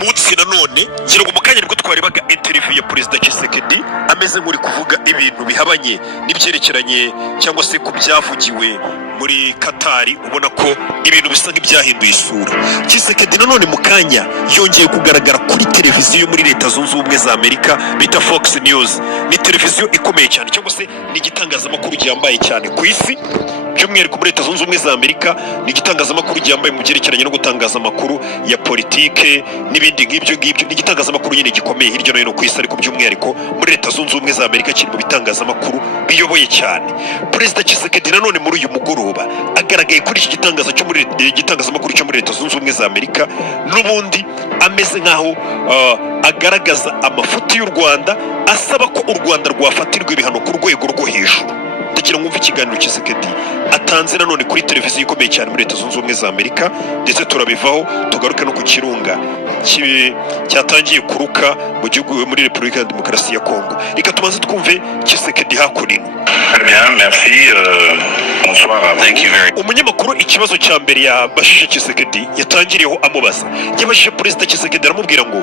munsi nanone ngira ngo mukanya nibwo twarebaga interview ya Perezida Tshisekedi ameze nk'uri kuvuga ibintu bihabanye n'ibyerekeranye cyangwa se ku byavugiwe muri Katari, ubona ko ibintu bisa nk'ibyahinduye isura. Tshisekedi nanone mukanya yongeye kugaragara kuri televiziyo muri Leta Zunze Ubumwe za Amerika bita Fox News. Ni televiziyo ikomeye cyane cyangwa se ni igitangazamakuru gihambaye cyane ku isi, by'umwihariko muri Leta Zunze Ubumwe za Amerika. Ni igitangazamakuru gihambaye mu byerekeranye no gutangaza amakuru ya politike n'ibindi nk'ibyo ngibyo. Ni igitangazamakuru nyine gikomeye hirya no hino ku isi, ariko by'umwihariko muri Leta Zunze Ubumwe za Amerika kiri mu bitangazamakuru biyoboye cyane. Perezida Tshisekedi nanone muri uyu mugoroba agaragaye kuri iki gitangazamakuru cyo muri Leta Zunze Ubumwe za Amerika, n'ubundi ameze nkaho agaragaza amafuti y'u Rwanda, asaba ko u Rwanda rwafatirwa ibihano ku rwego rwo hejuru. Ndagira ngo mve ikiganiro Tshisekedi atanze nanone kuri televiziyo ikomeye cyane muri Leta Zunze Ubumwe za Amerika, ndetse turabivaho tugaruke no ku kirunga cyatangiye kuruka mu gihugu muri Repubulika ya Demokarasi ya Kongo. Reka tubanze twumve Tshisekedi hakurino. Umunyamakuru ikibazo cya mbere yabashije Tshisekedi yatangiriyeho amubaza, yabashije Perezida Tshisekedi aramubwira ngo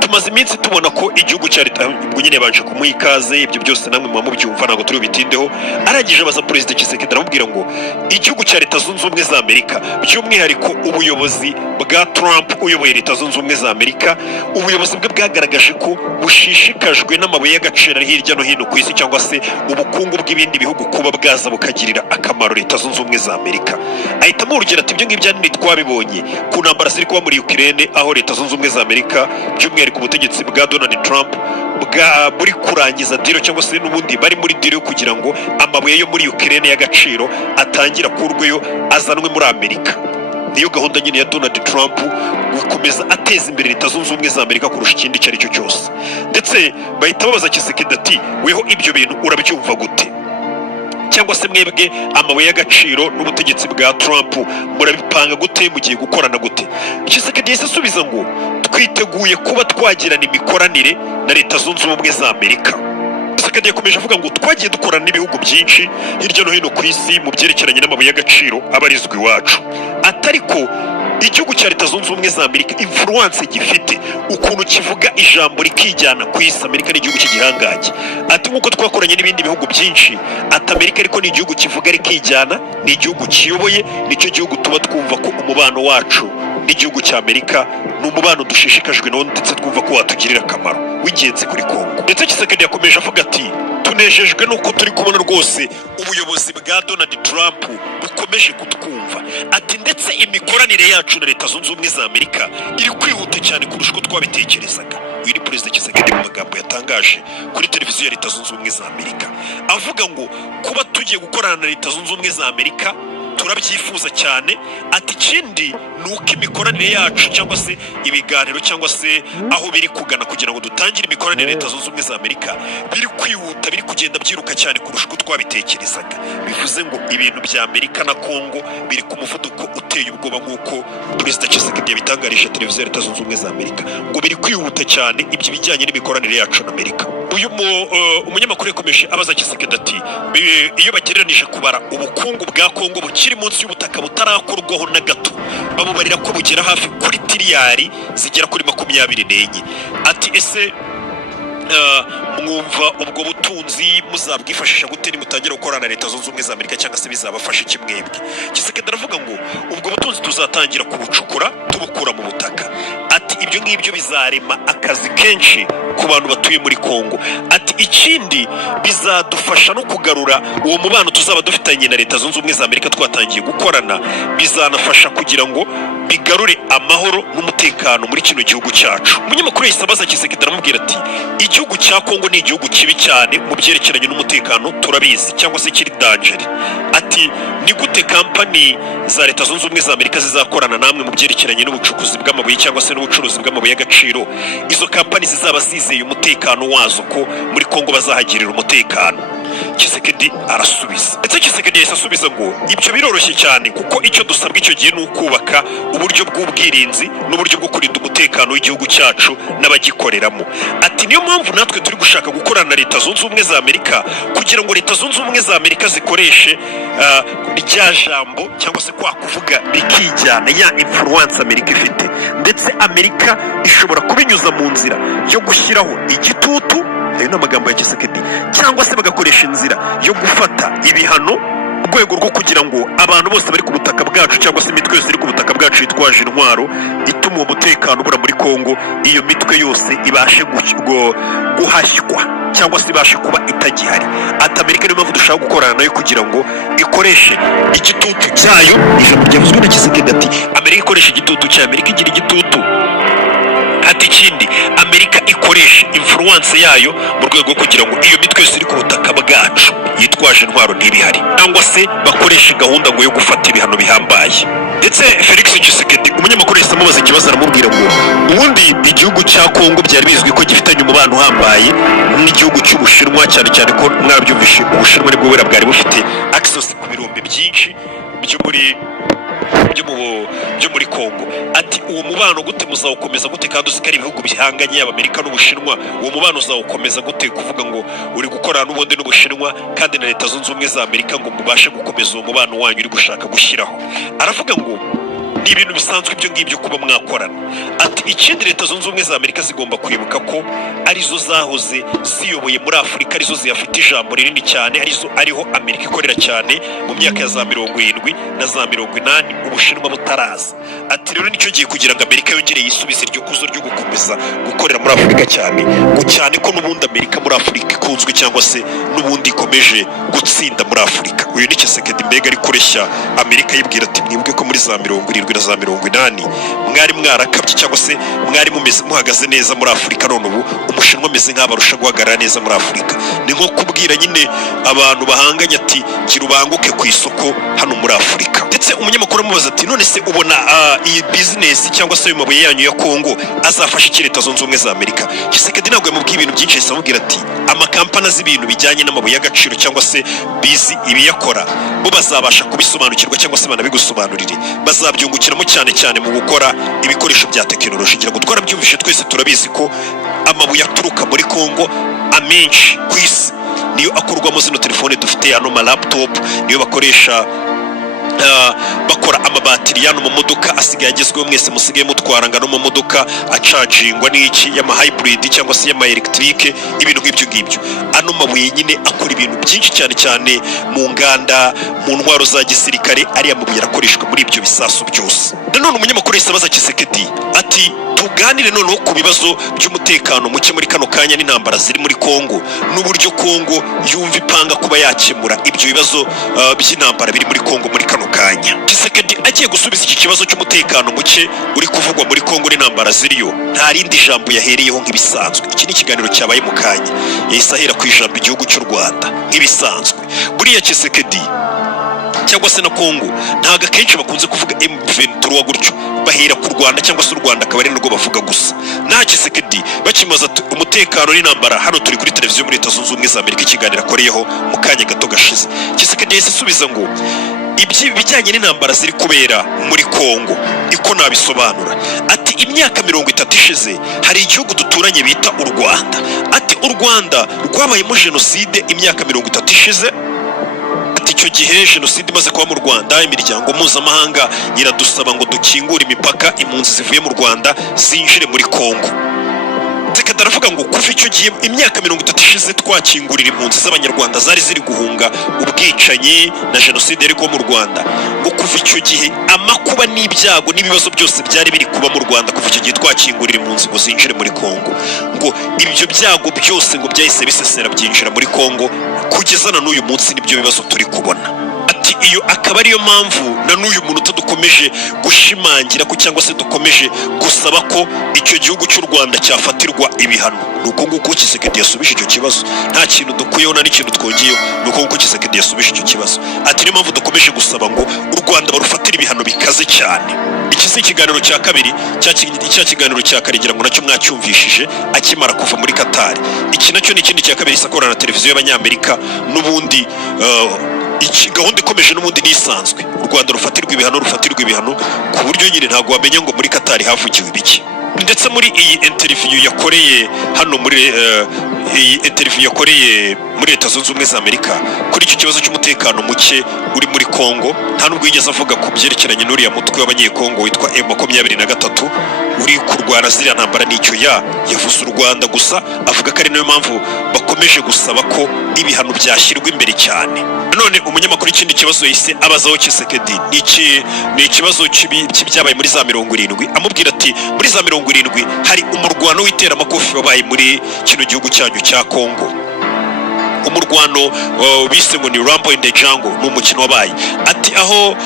tumaze iminsi tubona ko igihugu cya leta nyine yabanje kumuha ikaze, ibyo byose namwe muba mubyumva ntabwo turi bitindeho. Arangije abaza Perezida Tshisekedi aramubwira ngo igihugu cya Leta Zunze Ubumwe za Amerika, by'umwihariko ubuyobozi bwa Trump uyoboye Leta Zunze Ubumwe za Amerika, ubuyobozi bwe bwagaragaje ko bushishikajwe n'amabuye y'agaciro ari hirya no hino ku isi, cyangwa se ubukungu bw'ibindi bihugu kuba bwaza bukagirira akamaro Leta Zunze Ubumwe za Amerika. Ahitamo urugero ati ibyo ngibyo ni twabibonye ku ntambara ziri kuba muri Ukraine, aho Leta Zunze Ubumwe za Amerika by'umwihariko ubutegetsi bwa Donald Trump buri kurangiza diro, cyangwa se n'ubundi bari muri diro kugira ngo amabuye yo muri Ukraine y'agaciro atangira kurweyo azanwe muri Amerika. Niyo gahunda nyine ya Donald Trump gukomeza ateza imbere Leta Zunze Ubumwe za Amerika kurusha ikindi icyo ari cyo cyose. Ndetse bahita babaza Tshisekedi ati weho ibyo bintu urabyumva gute, cyangwa se mwebwe amabuye y'agaciro n'ubutegetsi bwa Trump murabipanga gute, mugiye gukorana gute? Tshisekedi yahise asubiza ngo twiteguye kuba twagirana imikoranire na Leta Zunze Ubumwe za Amerika. Tshisekedi yakomeje avuga ngo twagiye dukorana n'ibihugu byinshi hirya no hino ku isi mu byerekeranye n'amabuye y'agaciro abarizwa iwacu. Atariko igihugu cya Leta Zunze Ubumwe za Amerika influence gifite, ukuntu kivuga ijambo rikijyana ku isi, Amerika ni igihugu cy'igihangange. Ati nk'uko twakoranye n'ibindi bihugu byinshi, ati Amerika ariko ni igihugu kivuga rikijyana, ni igihugu kiyoboye, nicyo gihugu tuba twumva ko umubano wacu n'igihugu cya Amerika ni umubano dushishikajwe nawo, ndetse twumva ko watugirira akamaro w'ingenzi kuri Kongo. Ndetse Tshisekedi yakomeje avuga ati tunejejwe nuko turi kubona rwose ubuyobozi bwa Donald Trump bukomeje kutwumva. Ati ndetse imikoranire yacu na Leta Zunze Ubumwe za Amerika iri kwihuta cyane kurusha uko twabitekerezaga. Uyu ni Perezida Tshisekedi mu magambo yatangaje kuri televiziyo ya Leta Zunze Ubumwe za Amerika, avuga ngo kuba tugiye gukorana na Leta Zunze Ubumwe za Amerika turabyifuza cyane. Ati ikindi ni uko imikoranire yacu cyangwa se ibiganiro cyangwa se aho biri kugana kugira ngo dutangire imikoranire Leta Zunze Ubumwe za Amerika biri kwihuta, biri kugenda byiruka cyane kurusha uko twabitekerezaga. Bivuze ngo ibintu bya Amerika na Kongo biri ku muvuduko uteye ubwoba, nk'uko Perezida Tshisekedi yabitangarije televiziyo ya Leta Zunze Ubumwe za Amerika, ngo biri kwihuta cyane ibyo bijyanye n'imikoranire yacu na Amerika. Uyu umunyamakuru yakomeje abaza Tshisekedi ati iyo bagereranije kubara ubukungu bwa Kongo bukiri munsi y'ubutaka butarakorwaho na gato, babubarira ko bugera hafi kuri tiriyari zigera kuri 24. Ati ese mwumva ubwo butunzi muzabwifashisha gute nimutangira gukorana na Leta Zunze Ubumwe za Amerika, cyangwa se bizabafasha iki mwebwe? Tshisekedi aravuga ngo ubwo butunzi tuzatangira kubucukura tubukura mu butaka. Ati ibyo ngibyo bizarema akazi kenshi ku bantu batuye muri Kongo. Ati ikindi bizadufasha no kugarura uwo mubano tuzaba dufitanye na Leta Zunze Ubumwe za Amerika twatangiye gukorana, bizanafasha kugira ngo bigarure amahoro n'umutekano muri kino gihugu cyacu. Umunyamakuru yahise abaza Tshisekedi aramubwira ati igihugu cya Kongo ni igihugu kibi cyane mu byerekeranye n'umutekano, turabizi, cyangwa se kiri danger. Ati ni gute kampani za Leta Zunze Ubumwe za Amerika zizakorana namwe mu byerekeranye n'ubucukuzi bw'amabuye cyangwa se n'ubucuruzi bw'amabuye y'agaciro? Izo kampani zizaba zizeye umutekano wazo ko muri Kongo bazahagirira umutekano. Tshisekedi arasubiza, ndetse Tshisekedi yahise asubiza ngo ibyo biroroshye cyane kuko icyo dusabwa icyo gihe ni ukubaka uburyo bw'ubwirinzi n'uburyo bwo kurinda umutekano w'igihugu cyacu n'abagikoreramo. Ati niyo mpamvu natwe turi gushaka gukorana na Leta Zunze Ubumwe za Amerika kugira ngo Leta Zunze Ubumwe za Amerika zikoreshe rya jambo cyangwa se kwa kuvuga bikijyana ya influence Amerika ifite, ndetse Amerika ishobora kubinyuza mu nzira yo gushyiraho igitutu, ayo ni amagambo ya Tshisekedi, cyangwa se bagakoresha inzira yo gufata ibihano rwego rwo kugira ngo abantu bose bari ku butaka bwacu cyangwa se imitwe yose iri ku butaka bwacu yitwaje intwaro ituma uwo mutekano ubura muri Kongo, iyo mitwe yose ibashe guhashywa cyangwa se ibashe kuba itagihari. Ati Amerika niyo mpamvu dushaka gukorana nayo kugira ngo ikoreshe igitutu cyayo. Ijambo ryavuzwe na Tshisekedi ati Amerika ikoresha igitutu cyayo, Amerika igira igitutu. Ati ikindi Amerika ikoresha influence yayo mu rwego rwo kugira ngo iyo mitwe yose iri ku butaka bwacu yitwaje intwaro ntibihari, cyangwa se bakoresha gahunda ngo yo gufata ibihano bihambaye. Ndetse Felix Tshisekedi umunyamakuru yahise amubaza ikibazo aramubwira ngo ubundi igihugu cya Kongo byari bizwi ko gifitanye umubano uhambaye n'igihugu cy'Ubushinwa, cyane cyane ko mwabyumvishe Ubushinwa nibwo bwera bwari bufite access ku birombe byinshi byo muri Kongo. Ati uwo mubano gute muzawukomeza gute kandi uzi ko ari ibihugu bihanganye Amerika n'Ubushinwa, uwo mubano uzawukomeza gute kuvuga ngo uri gukorana n'ubundi n'Ubushinwa kandi na Leta Zunze Ubumwe za Amerika ngo mubashe gukomeza uwo mubano wanyu uri gushaka gushyiraho? Aravuga ngo ni ibintu bisanzwe ibyo ngibyo kuba mwakorana. Ati ikindi Leta Zunze Ubumwe za Amerika zigomba kwibuka ko arizo zahoze ziyoboye muri Afurika, arizo ziyafite ijambo rinini cyane, ariho Amerika ikorera cyane mu myaka ya za 70 na za 80 Ubushinwa butaraza. Ati rero nicyo gihe kugira ngo Amerika yongere yisubize iryo kuzo ryo gukomeza gukorera muri Afurika cyane ko n'ubundi Amerika muri Afurika ikunzwe cyangwa se n'ubundi ikomeje gutsinda muri Afurika. Uyu ni Tshisekedi mbega ari kureshya Amerika yibwira ati mwibuke ko muri za 70 na za 80 mwari mwarakabye cyangwa se mwari muhagaze neza muri Afurika, none ubu Umushinwa ameze nk'abarusha guhagarara neza muri Afurika. Ni nko kubwira nyine abantu bahanganye ati kirubanguke ku isoko hano muri Afurika. Ndetse umunyamakuru amubaza ati none se ubona iyi business cyangwa se mabuye yanyu ya Kongo azafasha iki Leta Zunze Ubumwe za Amerika? Tshisekedi ntabwo yamubwiye ibintu byinshi, yahise amubwira ati amakampani azi ibintu bijyanye n'amabuye y'agaciro cyangwa se bizi ibiyakora bo bazabasha kubisobanukirwa cyangwa se banabigusobanurire, bazabyungukiramo cyane cyane mu gukora ibikoresho bya tekinoloji. Ngira ngo twarabyumvishe twese turabizi ko amabuye aturuka muri Kongo amenshi ku isi niyo akorwamo zino telefone dufite, hano ma laptop niyo bakoresha bakora amabatiri yano mu modoka asigaye agezweho mwese musigaye mutwara ngano mu modoka acagingwa n'iki y'ama hybrid cyangwa se y'ama electric, ibintu nk'ibyo ngibyo. Ano mabuye nyine akora ibintu byinshi cyane cyane mu nganda, mu ntwaro za gisirikare, ariya mabuye arakoreshwa muri ibyo bisasu byose. Nanone umunyamakuru yahise abaza Tshisekedi ati tuganire noneho ku bibazo by'umutekano muke muri kano kanya n'intambara ziri muri Kongo n'uburyo Kongo yumva ipanga kuba yakemura ibyo bibazo by'intambara biri muri Kongo muri kano kanya. Tshisekedi agiye gusubiza iki kibazo cy'umutekano muke uri kuvugwa muri Kongo n'intambara ziriyo, nta rindi jambo yahereyeho nk'ibisanzwe. Iki ni ikiganiro cyabaye mu kanya, yahise ahera ku ijambo igihugu cy'u Rwanda nk'ibisanzwe. Buriya Tshisekedi cyangwa se na Kongo ntago akenshi bakunze kuvuga M23 gutyo, bahera ku Rwanda cyangwa se u Rwanda akaba ari narwo bavuga gusa. Nta Tshisekedi bakimaza umutekano n'intambara. Hano turi kuri televiziyo muri Leta Zunze Ubumwe za Amerika, ikiganiro akoreyeho mu kanya gato gashize. Tshisekedi yahise asubiza ngo ibijyanye n'intambara ziri kubera muri Kongo iko nabisobanura. Ati imyaka 30 ishize hari igihugu duturanye bita u Rwanda. Ati u Rwanda rwabayemo jenoside imyaka 30 ishize. Icyo gihe jenoside imaze kuba mu Rwanda, imiryango mpuzamahanga iradusaba ngo dukingure imipaka, impunzi zivuye mu Rwanda zinjire muri Kongo. Tshisekedi aravuga ngo kuva icyo gihe imyaka 30 ishize twakingurira impunzi z'Abanyarwanda zari ziri guhunga ubwicanyi na jenoside yari kuba mu Rwanda, ngo kuva icyo gihe amakuba n'ibyago n'ibibazo byose byari biri kuba mu Rwanda, kuva icyo gihe twakingurira impunzi ngo zinjire muri Kongo, ngo ibyo byago byose ngo byahise bisesera byinjira muri Kongo, kugeza na n'uyu munsi nibyo bibazo turi kubona. Ati ati iyo akaba ariyo mpamvu na n'uyu muntu dukomeje gushimangira ko cyangwa se dukomeje gusaba ko icyo gihugu cy'u Rwanda cyafatirwa ibihano. Nuko nguko Tshisekedi yasubije icyo kibazo, nta kintu dukuyeho na n'ikintu twongeyeho. Nuko nguko Tshisekedi yasubije icyo kibazo, ati niyo mpamvu dukomeje gusaba ngo u Rwanda barufatire ibihano bikaze cyane. Iki si ikiganiro cya kabiri, cya kiganiro cya Karegira ngo nacyo mwacyumvishije akimara kuva muri Qatar. Iki nacyo ni ikindi cya kabiri isakorana na televiziyo y'Abanyamerika n'ubundi iki gahunda ikomeje n'ubundi nisanzwe. U Rwanda rufatirwa ibihano ku buryo nyine ntabwo wamenya ngo muri Qatar havugiwe ibiki. Ndetse muri iyi interview yakoreye hano muri Leta Zunze Ubumwe za Amerika kuri icyo kibazo cy'umutekano muke uri muri Kongo, nta nubwo yigeze avuga ku byerekeranye n'uriya mutwe w'abanyekongo witwa M23 uri kurwana ziriya ntambara. N'icyo yavuze u Rwanda gusa, avuga ko ari nayo mpamvu bakomeje gusaba ko ibihano byashyirwa imbere cyane. None umunyamakuru ikindi kibazo yise abazaho Tshisekedi ni ikibazo cy'ibyabaye muri za 70, amubwira ati muri za 70 hari umurwano w'iteramakofi wabaye muri kino gihugu cyanyu cya Kongo. Umurwano bise ngo ni Rambo in the Jungle, ni umukino wabaye. Ati aho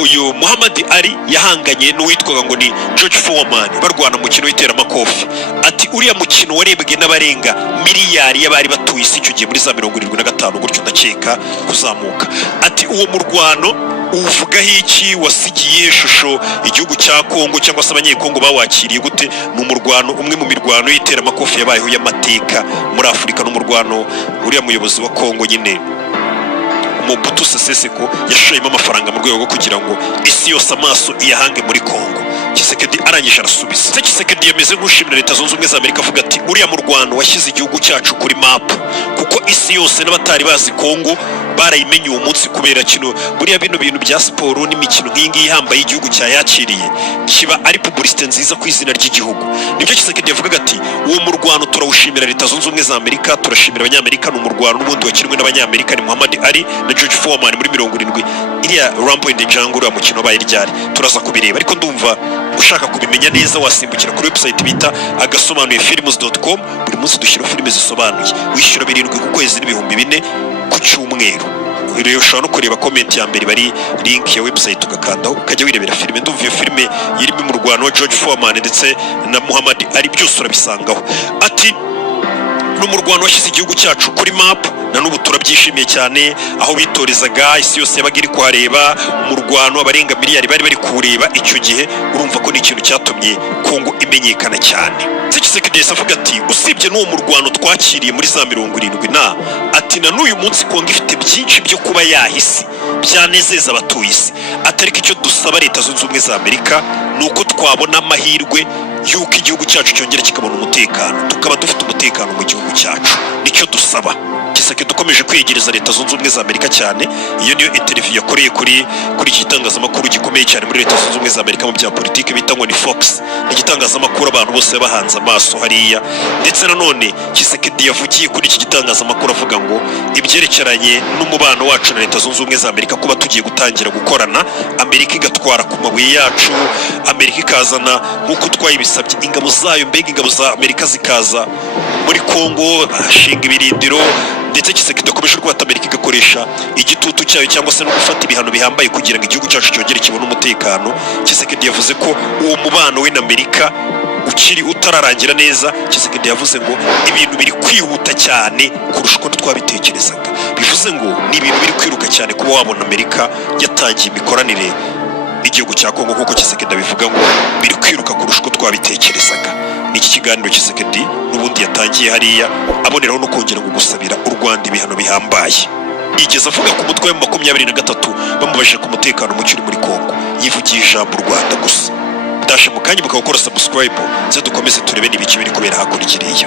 uyu Muhammad Ali yahanganye n'uwitwaga ngo ni George Foreman barwana umukino w'iteramakofi. Ati uriya mukino warebwe n'abarenga miliyari y'abari batuye isi icyo gihe muri za 75 gutyo ndakeka kuzamuka. Ati uwo murwano uvugaho iki, wasigiye ishusho igihugu cya Kongo cyangwa se abanyekongo bawakiriye gute? Ni umurwano umwe mu mirwano y'iteramakofi yabayeho y'amateka muri Afurika, n'umurwano uriya muyobozi wa Kongo nyine Mobutu Sese Seko yashoyemo amafaranga mu rwego rwo kugira ngo isi yose amaso iyahange muri Kongo. Tshisekedi arangije arasubiza. Tshisekedi yemeze nk'ushimira Leta Zunze Ubumwe za Amerika avuga ati uriya murwano washyize igihugu cyacu kuri map, kuko isi yose n'abatari bazi Kongo barayimenye uwo munsi kubera kino buriya bino bintu bya siporo n'imikino nk'ingi ihambaye igihugu cyayakiriye kiba ari publicité nziza ku izina ry'igihugu. Nibyo Tshisekedi yavugaga ati uwo murwano turawushimira Leta Zunze Ubumwe za Amerika, turashimira Abanyamerika. Ni umurwano n'ubundi wakinwe n'Abanyamerika, ni Muhammad Ali na George Foreman muri 70. Iriya Rambo in the Jungle uriya mukino wabaye ryari turaza kubireba, ariko ndumva ushaka kubimenya neza wasimbukira kuri website bita agasobanuye films.com. buri munsi dushyira filime zisobanuye, wishyura 7 ku kwezi n'ibihumbi 4 ku cyumweru. Rero ushobora no kureba comment ya mbere bari link ya website ugakandaho ukajya wirebera filime. Ndumva iyo filime irimo mu Rwanda wa George Foreman ndetse na Muhammad Ali byose urabisangaho. Ati n'umurwano washyize igihugu cyacu kuri map, na n'ubu turabyishimiye cyane. Aho bitorezaga isi yose yabaga iri kuhareba umurwano, abarenga miliyari bari kuwureba icyo gihe. Urumva ko ni ikintu cyatumye Kongo imenyekana cyane. Tshisekedi avuga ati usibye n'uwo murwano twakiriye muri za 70 ati na n'uyu munsi Kongo ifite byinshi byo kuba yahisi byanezeza abatuye isi. Atariko icyo dusaba Leta Zunze Ubumwe za Amerika nuko twabona amahirwe yuko igihugu cyacu cyongera kikabona umutekano, tukaba dufite umutekano mu gihugu cyacu. Nicyo dusaba. Tshisekedi dukomeje kwegereza Leta Zunze Ubumwe za Amerika cyane. Iyo niyo interview yakoreye kuri igitangazamakuru gikomeye cyane muri Leta Zunze Ubumwe za Amerika mu bya politiki bita ngo ni Fox. Igitangazamakuru abantu bose bahanze amaso hariya. Ndetse nanone Tshisekedi yavugiye kuri iki gitangazamakuru avuga ngo ibyerekeranye n'umubano wacu na Leta Zunze Ubumwe za Amerika kuba tugiye gutangira gukorana, Amerika igatwara ku mabuye yacu, Amerika ikazana nk'uko twayibisabye ingabo zayo, mbega ingabo za Amerika zikaza muri Kongo bashinga ibirindiro. Ndetse Tshisekedi akomeje rwata Amerika igakoresha igitutu cyayo cyangwa se no gufata ibihano bihambaye kugira ngo igihugu cyacu cyongere kibone umutekano. Tshisekedi yavuze ko uwo mubano we na Amerika ukiri utararangira neza. Tshisekedi yavuze ngo ibintu biri kwihuta cyane kurusha uko twabitekerezaga. Bivuze ngo ni ibintu biri kwiruka cyane kuba wabona Amerika yatangiye imikoranire n'igihugu cya Kongo, kuko Tshisekedi abivuga ngo biri kwiruka kurusha uko twabitekerezaga. Niki kiganiro Tshisekedi n'ubundi yatangiye hariya aboneraho no kongera ngo gusabira u Rwanda ibihano bihambaye. Yigeze avuga ku mutwe wa 23 bamubajije ku mutekano muke uri muri Kongo, yivugiye ijambo u Rwanda gusa. Ndashe mu kanya mukakora subscribe, ze dukomeze turebe n'ibiki biri kubera hakurikiriye.